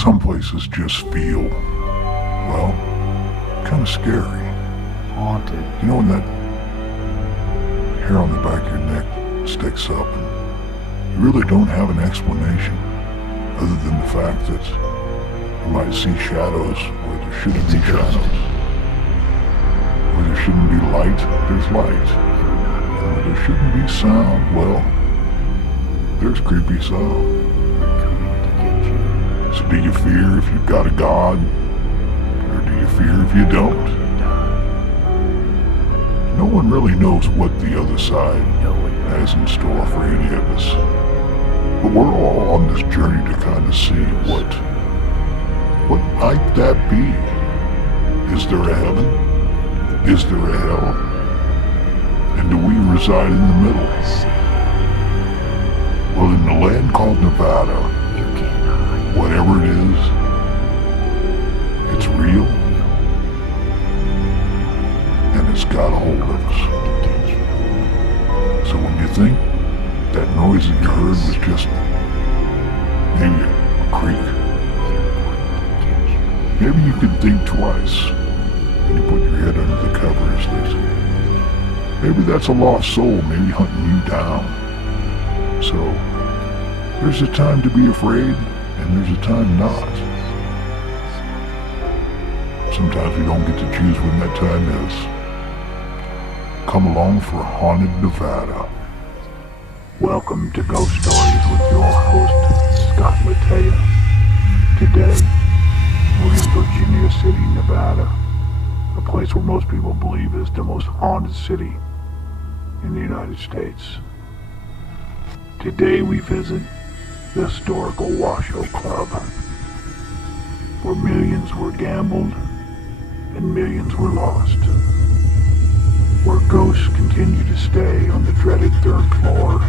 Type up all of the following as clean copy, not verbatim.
Some places just feel, well, kind of scary. Haunted. You know when that hair on the back of your neck sticks up and you really don't have an explanation other than the fact that you might see shadows where there shouldn't be shadows. Where there shouldn't be light, there's light. And where there shouldn't be sound, well, there's creepy sound. We're coming to get you. So do you fear if you've got a God? Or do you fear if you don't? No one really knows what the other side has in store for any of us. But we're all on this journey to kind of see what might that be? Is there a heaven? Is there a hell? And do we reside in the middle? Well, in the land called Nevada, whatever it is, it's real. And it's got a hold of us. So when you think that noise that you heard was just maybe a creak, maybe you could think twice when you put your head under the covers that maybe that's a lost soul, maybe hunting you down. So there's a time to be afraid and there's a time not. Sometimes we don't get to choose when that time is. Come along for Haunted Nevada. Welcome to Ghost Stories with your host, Scott Litaea. Today, we're in Virginia City, Nevada, a place where most people believe is the most haunted city in the United States. Today we visit the historical Washoe Club, where millions were gambled and millions were lost, where ghosts continue to stay on the dreaded third floor,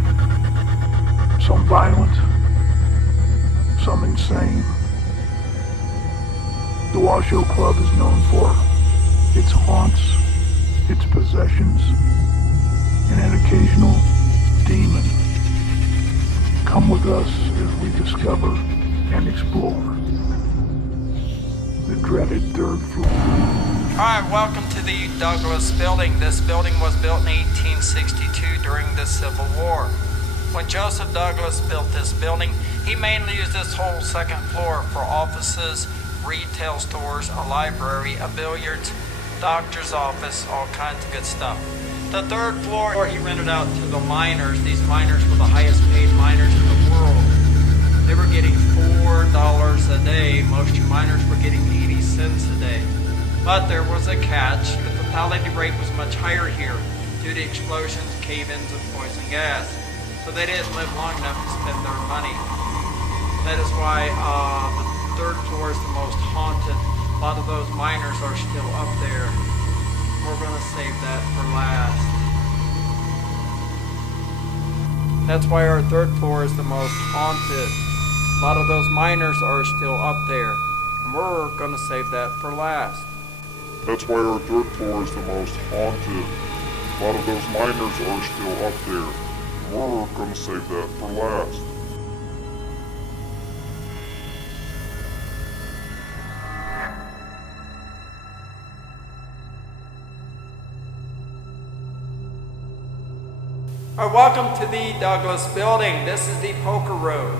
some violent, some insane. The Washoe Club is known for its haunts, its possessions, and an occasional demon. Come with us as we discover and explore the dreaded third floor. Hi, welcome to the Douglas Building. This building was built in 1862 during the Civil War. When Joseph Douglas built this building, he mainly used this whole second floor for offices, retail stores, a library, a billiards, doctor's office, all kinds of good stuff. The third floor he rented out to the miners. These miners were the highest paid miners in the world. They were getting $4 a day. Most miners were getting 80 cents a day. But there was a catch. The fatality rate was much higher here due to explosions, cave-ins, and poison gas. So they didn't live long enough to spend their money. That is why the third floor is the most haunted. A lot of those miners are still up there. We're going to save that for last. That's why our third floor is the most haunted. A lot of those miners are still up there. And we're going to save that for last. That's why our third floor is the most haunted. A lot of those miners are still up there. We're gonna save that for last. Alright, welcome to the Douglas Building. This is the poker room.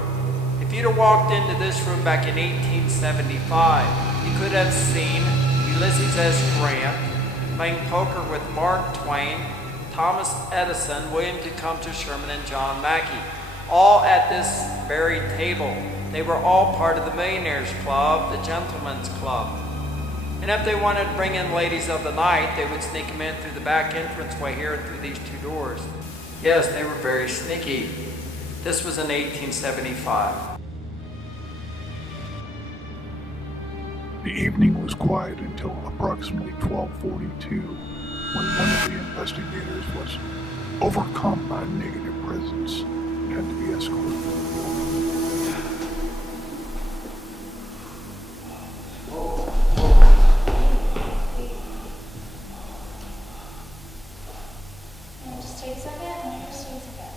If you'd have walked into this room back in 1875, you could have seen Ulysses S. Grant playing poker with Mark Twain, Thomas Edison, William Tecumseh Sherman, and John Mackey, all at this very table. They were all part of the Millionaires Club, the Gentlemen's Club. And if they wanted to bring in ladies of the night, they would sneak them in through the back entranceway here and through these two doors. Yes, they were very sneaky. This was in 1875. The evening was quiet until approximately 12:42, when one of the investigators was overcome by a negative presence and had to be escorted. Just take a second. Just take a second.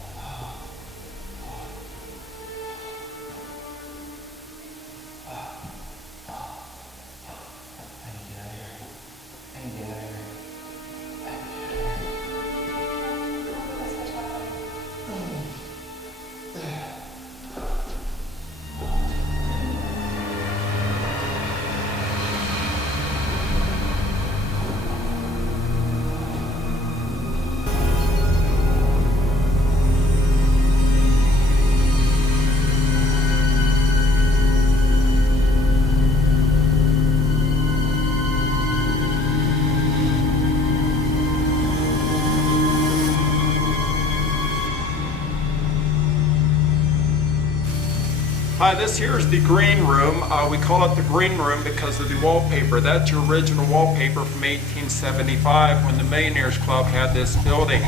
Hi, this here is the green room. We call it the green room because of the wallpaper. That's your original wallpaper from 1875 when the Millionaires Club had this building.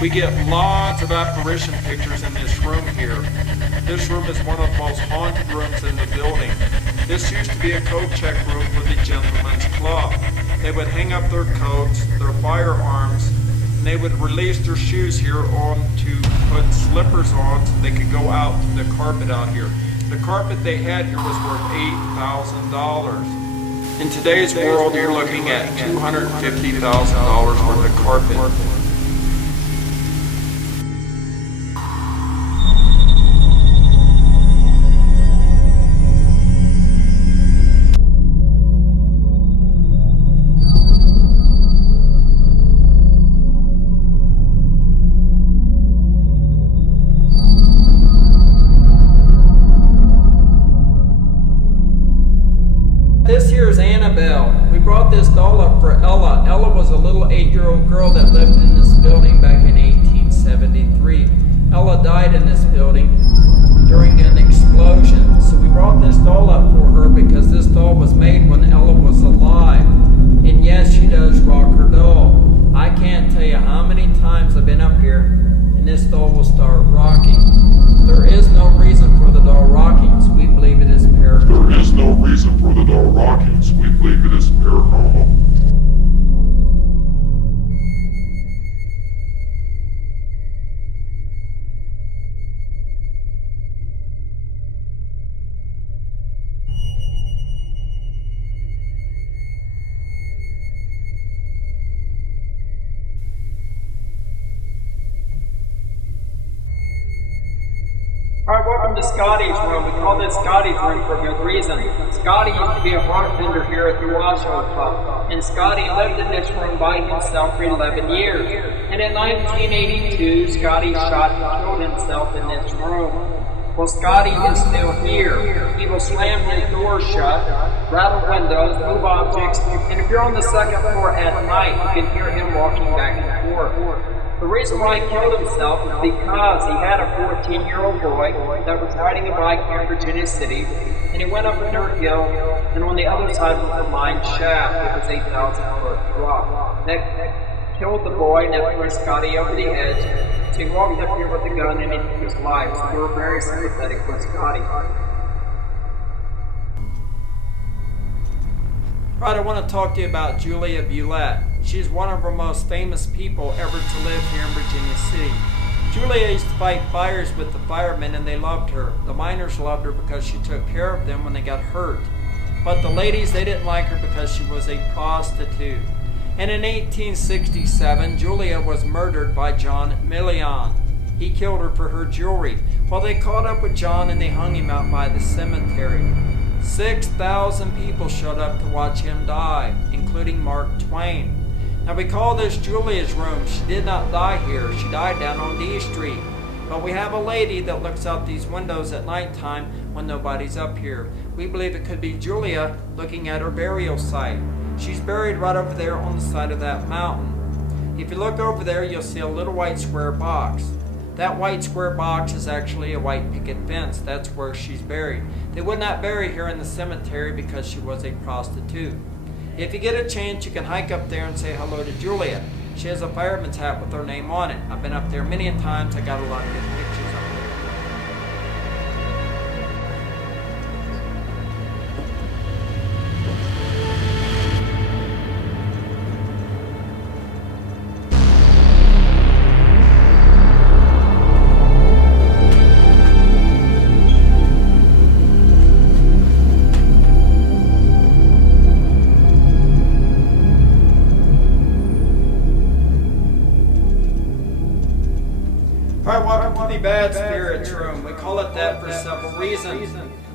We get lots of apparition pictures in this room here. This room is one of the most haunted rooms in the building. This used to be a coat check room for the Gentlemen's Club. They would hang up their coats, their firearms, and they would release their shoes here on to put slippers on so they could go out to the carpet out here. The carpet they had here was worth $8,000. In today's world, you're looking at $250,000 worth of carpet. This here is Annabelle. We brought this doll up for Ella. Ella was a little 8-year-old girl that lived in this building back in 1873. Ella died in this building during an explosion. So we brought this doll up for her because this doll was made when Ella was alive. And yes, she does rock her doll. I can't tell you how many times I've been up here and this doll will start rocking. There is no reason for the doll rocking, so we believe it is paranormal. There is no reason for the doll rocking, so we believe it is paranormal. Alright, welcome to Scotty's room. We call this Scotty's room for a good reason. Scotty used to be a bartender here at the Washoe Club, and Scotty lived in this room by himself for 11 years. And in 1982, Scotty shot and killed himself in this room. Well, Scotty is still here. He will slam his doors shut, rattle windows, move objects, and if you're on the second floor at night, you can hear him walking back and forth. The reason why he killed himself is because he had a 14-year-old boy that was riding a bike here in Virginia City, and he went up a dirt hill, and on the other side was the mine shaft. It was 8,000-foot drop. That killed the boy, and that threw Scotty over the edge. So he walked up here with a gun, and he took his life. So we were very sympathetic with Scotty. Right, I want to talk to you about Julia Bulette. She's one of our most famous people ever to live here in Virginia City. Julia used to fight fires with the firemen and they loved her. The miners loved her because she took care of them when they got hurt. But the ladies, they didn't like her because she was a prostitute. And in 1867, Julia was murdered by John Millian. He killed her for her jewelry. Well, they caught up with John and they hung him out by the cemetery. 6,000 people showed up to watch him die, including Mark Twain. Now we call this Julia's room. She did not die here. She died down on D Street. But we have a lady that looks out these windows at nighttime when nobody's up here. We believe it could be Julia looking at her burial site. She's buried right over there on the side of that mountain. If you look over there, you'll see a little white square box. That white square box is actually a white picket fence. That's where she's buried. They would not bury her in the cemetery because she was a prostitute. If you get a chance, you can hike up there and say hello to Julia. She has a fireman's hat with her name on it. I've been up there many times. I got a lot of good pictures up there. Alright, welcome to the Bad Spirits Room. We call it that for several reasons.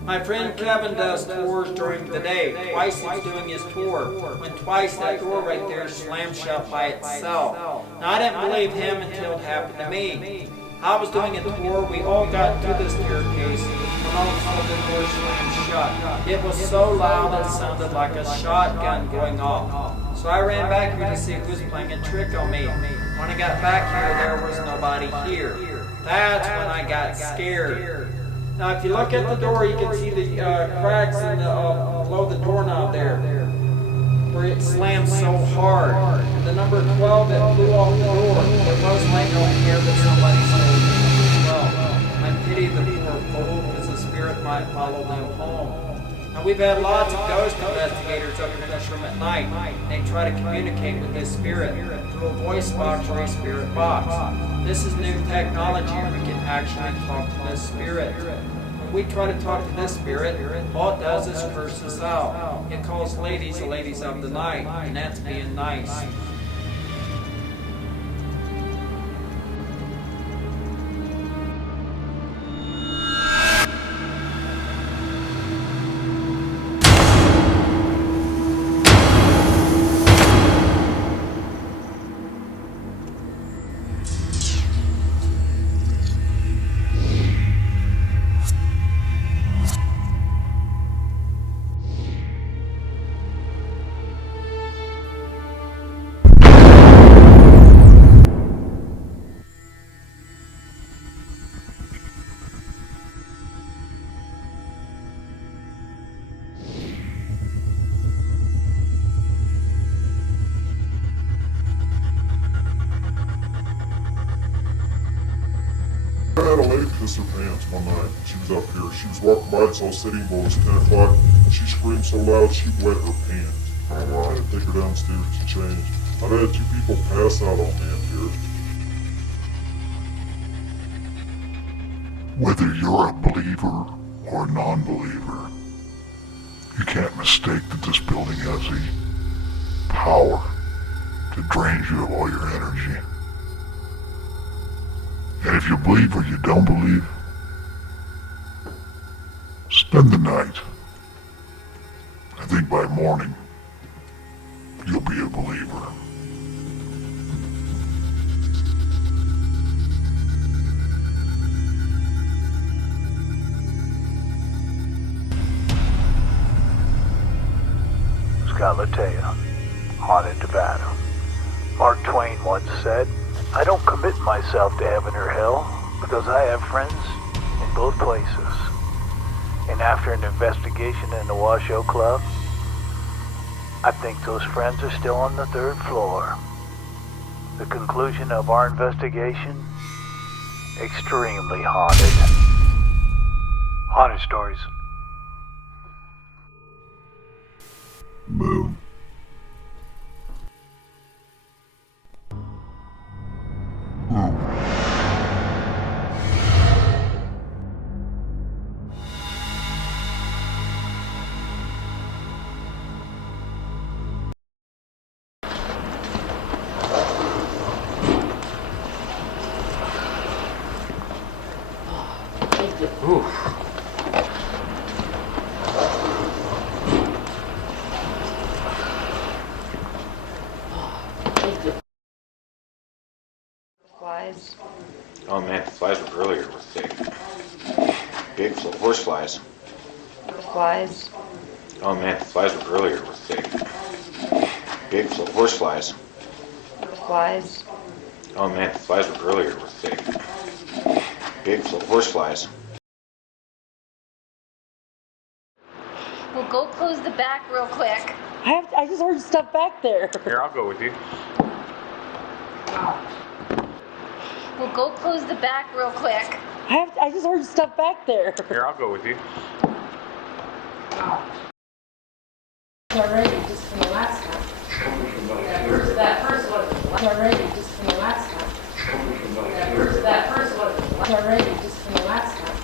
My friend Kevin does tours during the day. Twice he's doing his tour. When twice that door right there slammed shut by itself. Now I didn't believe him until it happened to me. I was doing a tour, we all got to the staircase, when all of a sudden the door slammed shut. It was so loud it sounded like a shotgun going off. So I ran back here to see who was playing a trick on me. When I got back here, there was nobody here. That's when I got scared. Now, if you look at the door, you can see the cracks in the, below the doorknob there, where it slams so hard. And the number 12 that flew off the door, but most likely don't care that somebody's holding it as well. I pity the poor fool, because the spirit might follow them home. Now, we've had lots of ghost investigators up in this room at night. They try to communicate with this spirit through a voice box or a spirit box. This is new technology, and we can actually talk to this spirit. When we try to talk to this spirit, all it does is curse us out. It calls ladies the ladies of the night, and that's being nice. I had a lady piss her pants one night. She was up here. She was walking by this old Sitting Bull. It was 10 o'clock. She screamed so loud she wet her pants. I had to take her downstairs to change. I've had 2 people pass out on me up here. Whether you're a believer or a non-believer, you can't mistake that this building has the power to drain you of all your energy. And if you believe or you don't believe, spend the night. I think by morning, you'll be a believer. Scott Litaea, Haunted Nevada. Mark Twain once said, I don't commit myself to heaven or hell because I have friends in both places. And after an investigation in the Washoe Club, I think those friends are still on the 3rd floor. The conclusion of our investigation, extremely haunted. Haunted stories. Boom. Flies. Oh man, the flies were earlier were thick. Big horse flies. Flies. Oh man, the flies were earlier were thick. Big horse flies. Flies. Oh man, the flies were earlier were thick. Big horse flies. Well, go close the back real quick. I just heard stuff back there. Here, I'll go with you. Well, go close the back real quick. I just heard stuff back there. Here, I'll go with you. Already, just from the last time. That first one. Already, just from the last time. That first one. Already, just from the last time.